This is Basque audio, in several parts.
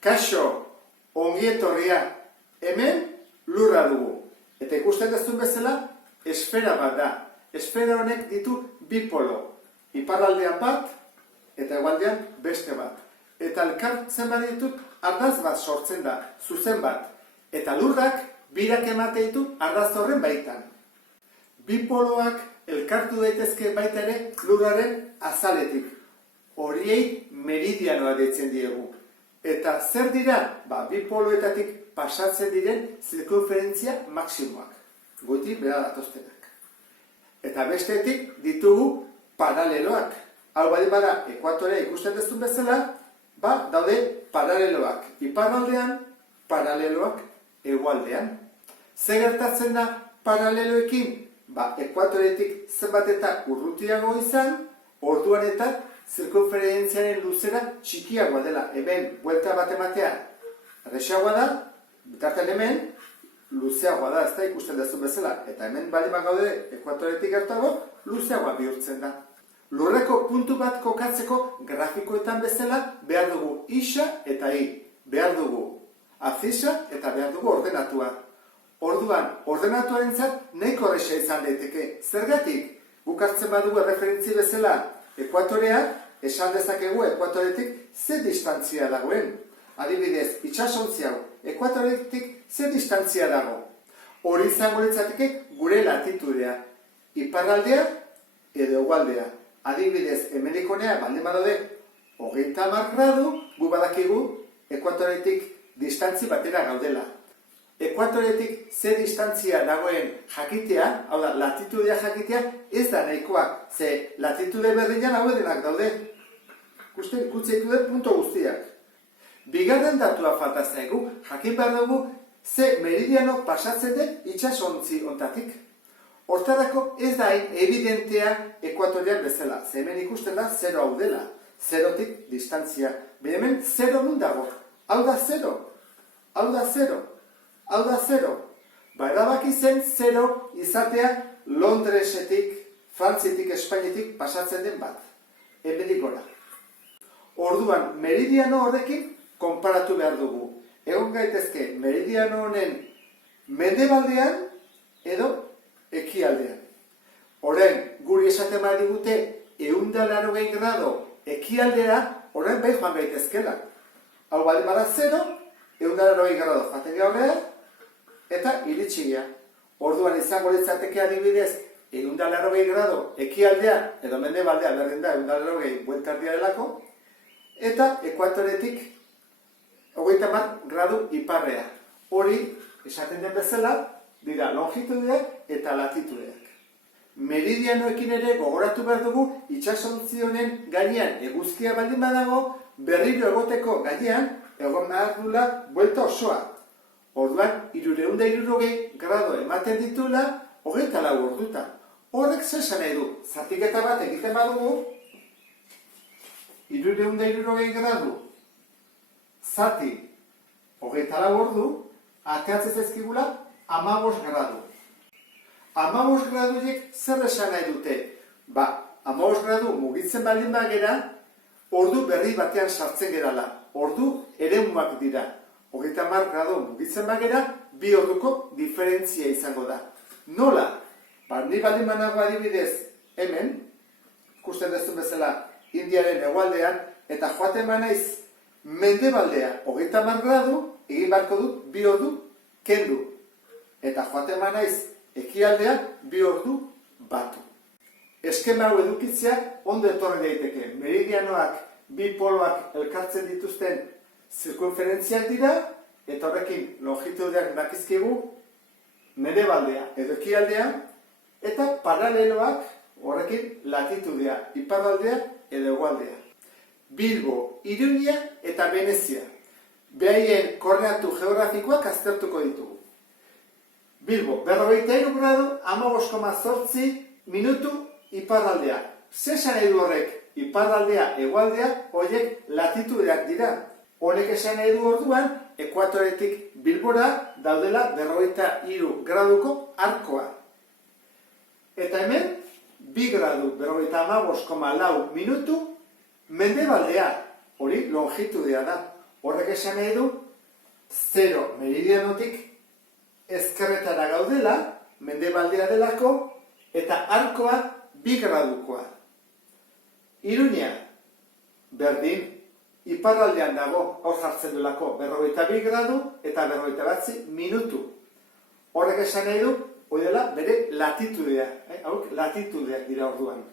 Kaixo, ongi etorria, hemen lurra dugu. Eta ikusten duzun bezala, esfera bat da. Esfera honek ditu bi polo. Iparraldean bat, eta hegoaldean beste bat. Eta elkartzen baditut, ardaz bat sortzen da, zuzen bat. Eta lurrak birak emate ditu ardaz horren baitan. Bi poloak elkartu daitezke baita ere lurraren azaletik. Horiei meridianoa deitzen diegu. Eta zer dira? Bi poloetatik pasatzen diren zirkunferentzia maksimoak. Goitik bera datoztenak. Eta bestetik ditugu paraleloak. Hau badi bada ekuatorea ikusten duzun bezala, daude paraleloak iparraldean, paraleloak hegoaldean. Zer gertatzen da paraleloekin? Ekuatoretik zenbat eta urrutiago izan, orduan eta zirkunferentziaren luzera txikiagoa dela. Hemen, buelta bat ematea, erresagoa da, bitartean hemen, luzeagoa da, ez da ikusten duzun bezala. Eta hemen bali gaude ekuatoretik gertago, luzeagoa bihurtzen da. Lurreko puntu bat kokatzeko grafikoetan bezala behar dugu isa eta i. Behar dugu abzisa eta behar dugu ordenatua. Orduan, ordenatuarentzat nahiko erresa izan daiteke. Zergatik, guk hartzen badugu erreferentzi bezala ekuatorea, esan dezakegu ekuatoretik ze distantzia dagoen. Adibidez, itsasontzi hau, ekuatoretik ze distantzia dago. Hori izango litzateke gure latitudea. Iparraldea edo hegoaldea. Adibidez, hemendikonea baldin badaude 30 gradu, gu badakigu ekuatoretik distantzi batera gaudela. Ekuatoretik ze distantzia dagoen jakitea, hau da, latitudea jakitea, ez da nahikoa, ze latitude berdinan hauedenak daude. Ikutzeitu dut punto guztiak. Bigarren datua falta zaigu, jakin behar dugu ze meridiano pasatzen den itsasontzi ontatik. Hortarako ez da evidentea ekuatorean bezala, ze hemen ikusten da 0 hau dela, 0tik distantzia. Hemen 0 nun dago, hau da 0, hau da 0. Hau da 0. Erabaki zen 0 izatea Londresetik, Frantzitik, Espainetik pasatzen den bat. Hemendik gora. Orduan, meridiano horrekin konparatu behar dugu. Egon gaitezke meridiano honen mendebaldean edo ekialdean. Orain, guri esaten badi digute 180 grado ekialdera, orain bai joan gaitezkela. Hau baldin bada 0, 180 grado jaten gaurrea, eta iritsigia. Orduan izango litzateke adibidez, 180 grado ekialdea, edo mendebaldea berdin da, 180 bueltardia delako, eta ekuatoretik 30 gradu iparrea. Hori, esaten den bezala, dira longitudeak eta latitudeak. Meridianoekin ere gogoratu behar dugu, itsasontzi honen gainean eguzkia baldin badago, berriro egoteko gainean, egon behar duela buelta osoa. Orduan, 360 grado ematen ditula, 24 ordutan. Horrek zesan nahi du, zatiketa bat egiten badugu, 360 gradu, zati, 24 ordu, ateatzen zaizkigula, 15 gradu. 15 graduek zer esan nahi dute? 15 gradu mugitzen baldin bagera, ordu berri batean sartzen gerala. Ordu eremuak dira. 30 gradu mugitzen bagera, 2 orduko diferentzia izango da. Nola? Ni baldin banago adibidez hemen, ikusten duzun bezala Indiaren hegoaldean, eta joaten banaiz mendebaldea 30 gradu, egin barko dut 2 ordu kendu. Eta joaten banaiz ekialdea 2 ordu batu. Eskema hau edukitzea ondo etorri daiteke. Meridianoak, bi poloak elkartzen dituzten zirkunferentziak dira, eta horrekin longitudeak dakizkigu mendebaldea edo ekialdea, eta paraleloak horrekin latitudea, iparraldea edo hegoaldea. Bilbo, Iruña eta Venezia. Behaien koordinatu geografikoak aztertuko ditugu. Bilbo, 43 gradu, 15,8 minutu iparraldea. Zesan nahi du horrek? Iparraldea, hegoaldea, horiek latitudeak dira. Honek esan nahi du orduan, ekuatoretik Bilbora daudela 43 graduko arkoa. Eta hemen, 2 gradu, 45,4 minutu mendebaldea. Hori longitudea da. Horrek esan nahi du, 0 meridianotik ezkerretara gaudela, mendebaldea delako, eta arkoa 2 gradukoa. Iruña, berdin, iparraldean dago, hor jartzen duelako, 42 gradu eta 41 minutu. Horrek esan nahi du, hori dela, bere latitudea, hauek latitudeak dira orduan.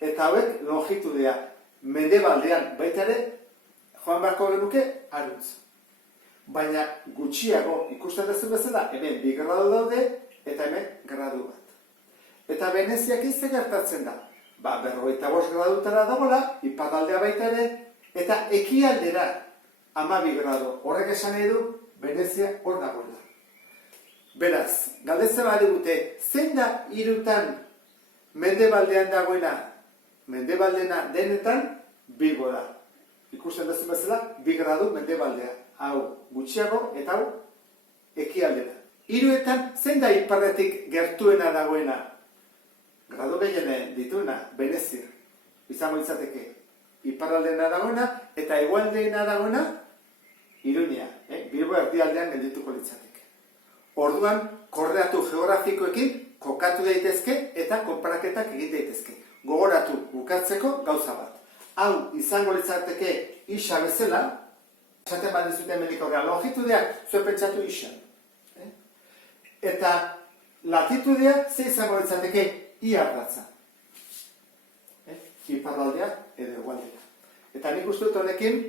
Eta hauek longitudea, mendebaldean, baita ere, joan beharko genuke, aruntz. Baina gutxiago ikusten duzu bezala, hemen 2 gradu daude, eta hemen gradu bat. Eta Veneziak ze gertatzen da? 45 gradutara dagoela, iparraldea baita ere, eta ekialdera 12 gradu. Horrek esan nahi du, Venezia hor dagoela. Beraz, galdetzen badigute, zein da hirutan mendebaldean dagoena? Mendebaldena denetan Bilbo da. Ikusten duzu bezala, 2 gradu mendebaldea. Hau gutxiago eta hau ekialdera. Hiruetan zein da iparretik gertuena dagoena? Gradu gehiene dituena, Venezia. Izango litzateke iparraldeena dagoena eta hegoaldeena dagoena Iruña. Bilbo erdialdean geldituko litzateke. Orduan, koordinatu geografikoekin kokatu daitezke eta konparaketak egin daitezke. Gogoratu bukatzeko gauza bat. Hau izango litzateke isa bezala, esaten bat dizuten menik horrean, longitudeak zuen pentsatu isan. Eta latitudea ze izango litzateke iardatza. Iparraldea edo hegoaldea. Eta nik uste dut honekin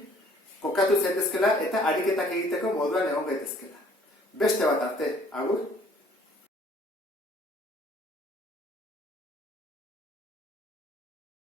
kokatu zaitezkela eta ariketak egiteko moduan egon gaitezkela. Beste bat arte, agur?